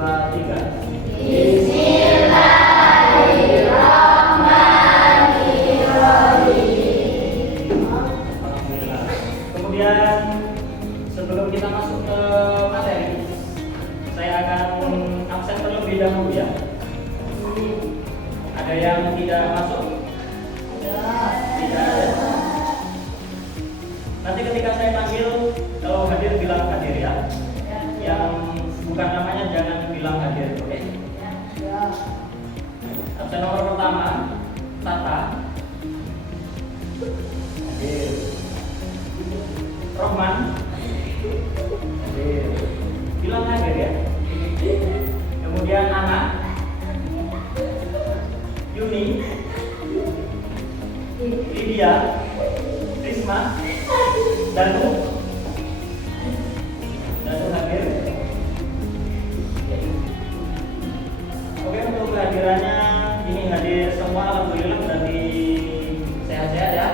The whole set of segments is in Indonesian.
2, 3. Alhamdulillah. Kemudian sebelum kita masuk ke materi, saya akan absen terlebih dahulu ya. Ada yang tidak masuk? Tidak ada. Nanti ketika saya panggil, kalau hadir bilang hadir ya. Yang bukan namanya jangan bilang hadir, oke? Absen nomor pertama, Tata. Hadir. Rohman. Hadir. Bilang hadir ya. Kemudian Ana. Yuni. Lydia. Risma. Danu hadir. Oke, untuk kehadirannya ini hadir semua, alhamdulillah berarti sehat-sehat ya.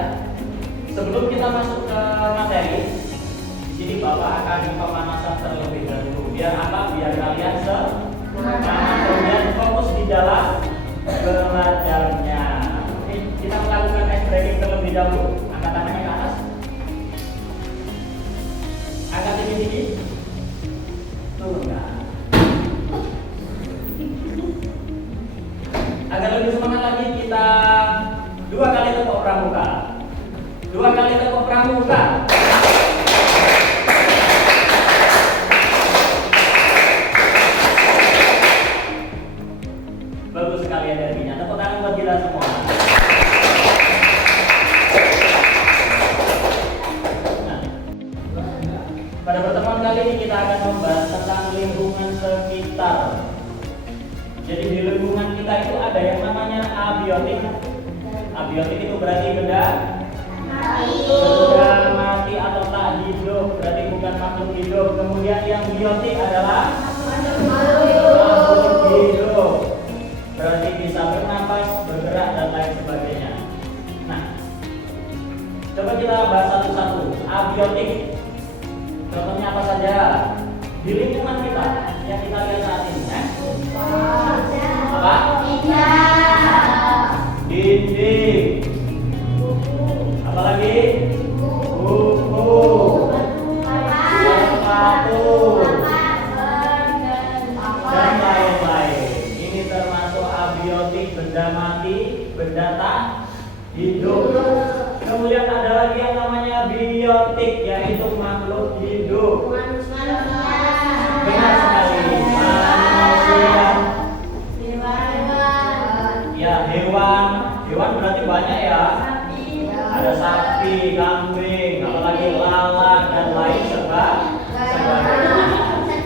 Sebelum kita masuk ke materi, di sini Bapak akan pemanasan terlebih dahulu. Biar apa? Biar kalian semangat, kemudian fokus di dalam belajarnya. Oke, kita melakukan ice breaking terlebih dahulu. Angkat tangannya ke atas. Angkat tinggi-tinggi. Turunkan. Agar lebih semangat lagi, kita 2 kali tepuk pramuka. 2 kali tepuk pramuka. Bagus sekali energinya. Tepuk tangan buat kita semua. Pada pertemuan kali ini kita akan membahas tentang lingkungan sekitar. Jadi di lingkungan kita itu ada yang namanya abiotik. Abiotik itu berarti benda mati atau tak hidup, berarti bukan makhluk hidup. Kemudian yang biotik adalah makhluk hidup, berarti bisa bernapas, bergerak dan lain sebagainya. Nah, coba kita bahas satu-satu. Abiotik contohnya apa saja di lingkungan kita yang kita lihat saat ini ya? Apa? Dinding. Apalagi? Buku. Sepatu. Dan lain-lain. Ini termasuk abiotik, benda mati, benda tak hidup. Kemudian ada lagi yang namanya biotik, yaitu makhluk hidup. Benar sekali. Manusia. Ya, hewan. Hewan berarti banyak ya. Ada sapi, kambing, apalagi lalat dan lain sebagainya.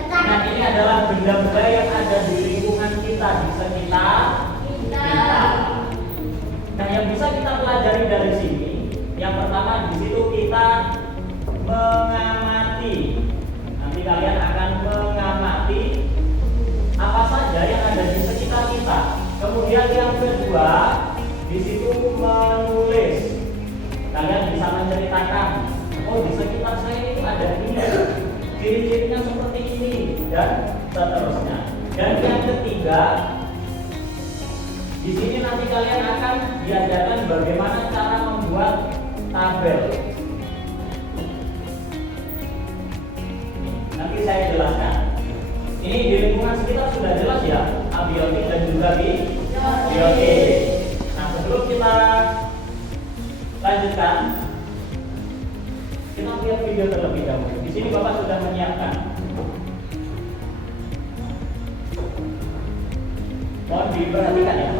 Nah, ini adalah benda-benda yang ada di lingkungan kita, di sekitar kita. Nah, yang bisa kita pelajari dari sini, yang pertama di situ kita mengamati. Nanti kalian akan mengamati apa saja yang ada di sekitar kita. Kemudian yang kedua, di situ menulis. Kalian bisa menceritakan, oh di sekitar saya itu ada ini, ciri-cirinya seperti ini dan seterusnya. Dan yang ketiga, di sini nanti kalian akan diajarkan bagaimana cara membuat tabel. Nanti saya jelaskan. Ini di lingkungan sekitar sudah jelas ya, abiotik dan juga biotik. Nah, sebelum kita lanjutkan, kita lihat video terlebih dahulu. Di sini Bapak sudah menyiapkan. Mohon diperhatikan ya.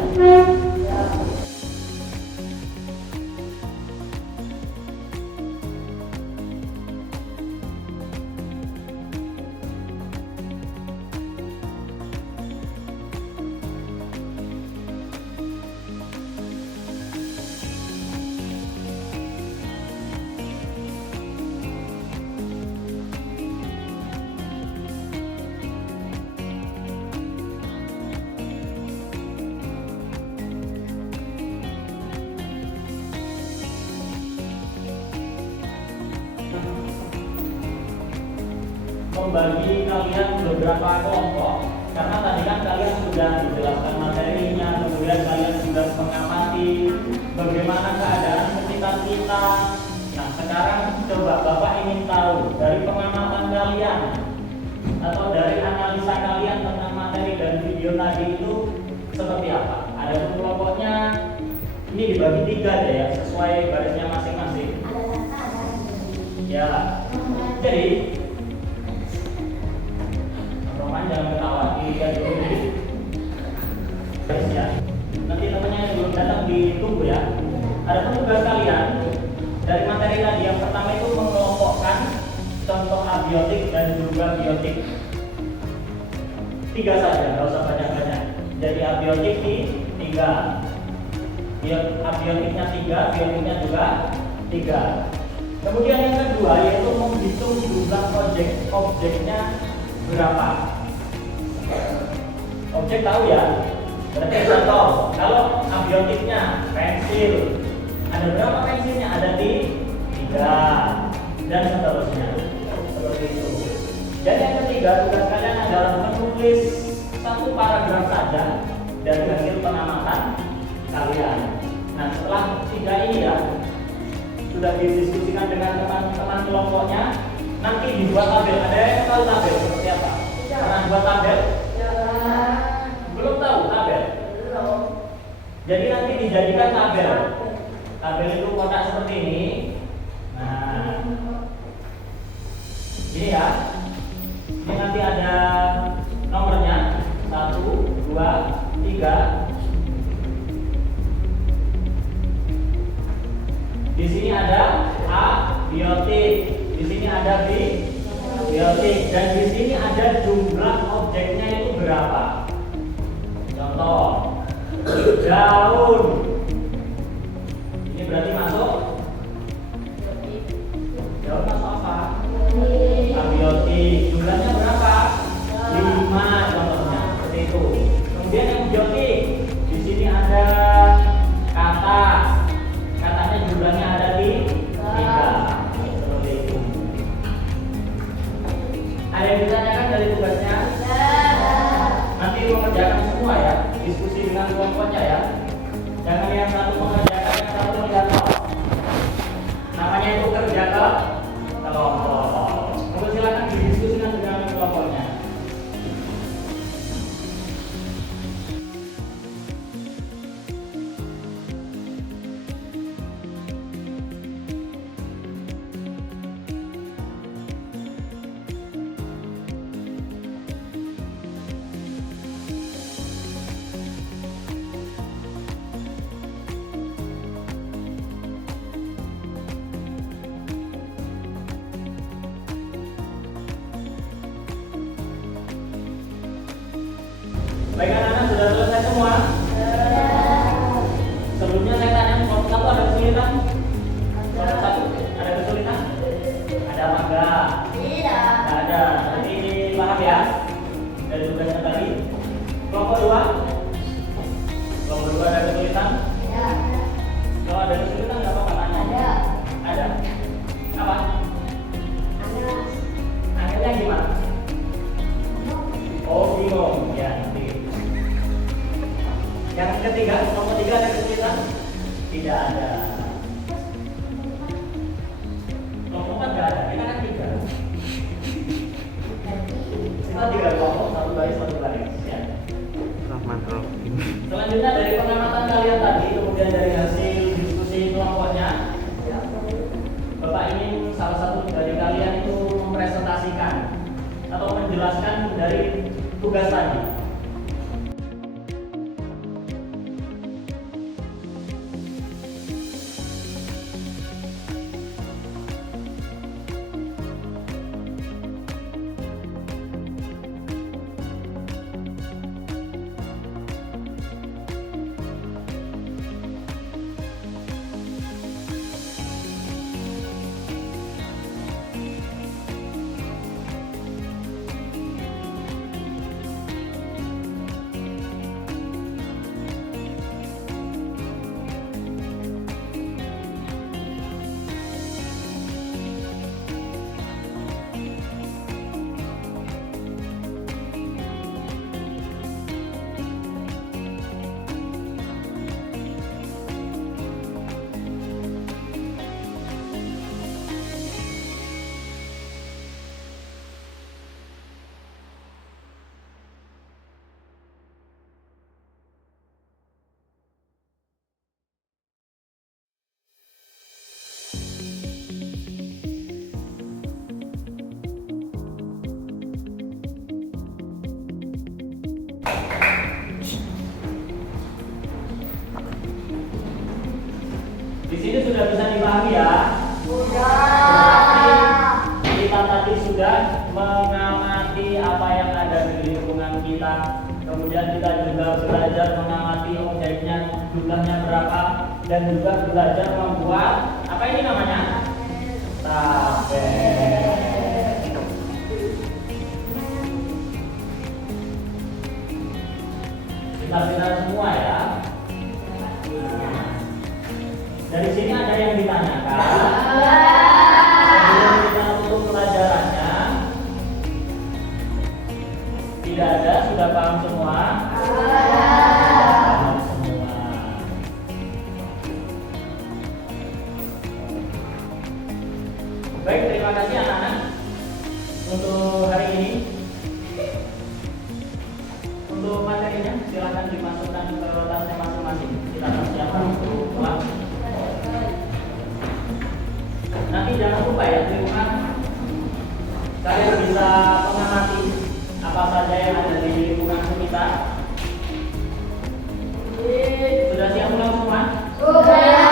Membagi kalian beberapa kelompok, karena bagaimana keadaan sekitar kita. Nah, sekarang coba Bapak ingin tahu dari pengamatan kalian atau dari analisa kalian tentang materi dan video tadi itu seperti apa? Ada kelompoknya, ini dibagi 3 deh ya, sesuai barisnya masing-masing. Ya, jadi teman-teman jangan ketawa, dilihat dulu ya. Nanti temannya yang belum datang ditunggu ya. Ada tugas kalian dari materi tadi. Yang pertama itu mengelompokkan contoh abiotik dan juga biotik. 3 saja, nggak usah banyak-banyak. Jadi abiotik di 3, abiotiknya 3, biotiknya juga 3. Kemudian yang kedua yaitu menghitung jumlah objeknya berapa. Objek tahu ya. Berarti contoh, kalau abiotiknya pensil, ada berapa pensilnya? Ada di 3 dan seterusnya. Seperti itu. Dan yang ketiga, tugas kalian adalah menulis 1 paragraf saja dari hasil pengamatan kalian. Nah, setelah 3 ini ya sudah didiskusikan dengan teman-teman kelompoknya, nanti dibuat tabel. Ada yang tahu tabel seperti apa? Pernah buat tabel? Belum tahu tabel? Belum. Jadi nanti dijadikan tabel. Tabel itu kotak seperti ini. Nah, ini ya. Ini nanti ada nomornya 1, 2, 3. Di sini ada abiotik, di sini ada biotik, dan di sini ada jumlah objeknya itu berapa. Contoh, daun. Ini berarti masuk daun masuk apa? Abiotik. Jumlahnya berapa? 5 contohnya, seperti itu. Kemudian yang biotik, di sini ada kata. Katanya jumlahnya ada di 3. Seperti itu. Ada yang ditanyakan dari tugasnya? Nanti mengerjakan semua ya. Diskusi dengan kelompoknya ya. Jangan yang satu mengerjakan, yang satu melihat. Namanya itu kerja ke kelompok. Silakan didiskusikan dengan kelompoknya. Baik anak-anak, sudah selesai semua? Sebelumnya saya tanya, kelompok 1 ada kesulitan? Kelompok 1 ada kesulitan? Ada apa enggak? Tidak. Tidak ada. Jadi ini paham ya? Dari tugasnya tadi. Kelompok 2? Kelompok 2 ada kesulitan? Tidak. Kalau ada kesulitan nggak apa-apa tanya. Ada. Ada. Apa? Ada. Akhirnya gimana? Oh, bingung. Ya, nanti. Yang ketiga, nomor 3 ada kesulitan? Tidak ada. Nomor 4 nggak ada, ini kan 3. Kita 3 kelompok, 1 baris, 1 baris. Ya. Selanjutnya dari pengamatan kalian tadi, kemudian dari hasil diskusi kelompoknya, Bapak ingin salah satu dari kalian itu mempresentasikan atau menjelaskan dari tugas tadi. Berarti kita tadi sudah mengamati apa yang ada di lingkungan kita. Kemudian kita juga belajar mengamati objeknya, jumlahnya berapa, dan juga belajar membuat apa ini namanya? Tabel. Pintar-pintar semua ya. Nah, dari sini ada yang ditanyakan. Sebelum kita tutup pelajarannya, tidak ada, sudah paham semua? Paham semua. Baik, terima kasih anak-anak untuk hari ini. Untuk materinya silakan dimasukkan ke tasnya masing-masing. Kita akan siapkan untuk pulang. Nanti jangan lupa ya, di rumah kalian bisa mengamati apa saja yang ada di lingkungan kita. Sudah siap pulang semua? Sudah.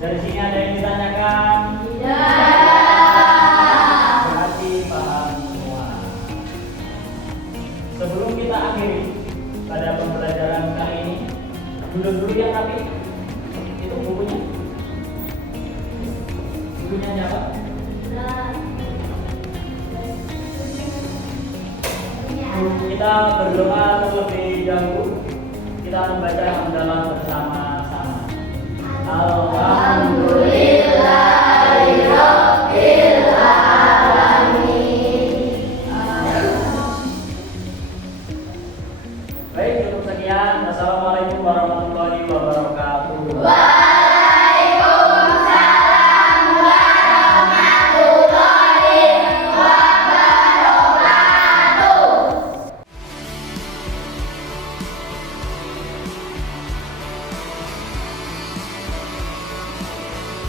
Dari sini ada yang ditanyakan? Tidak. Berarti paham semua. Sebelum kita akhiri pada pembelajaran kali ini, dulu yang rapi. Itu bukunya. Bukunya siapa? Kita berdoa terlebih dahulu. Kita membaca hamdalah bersama-sama. Alhamdulillah.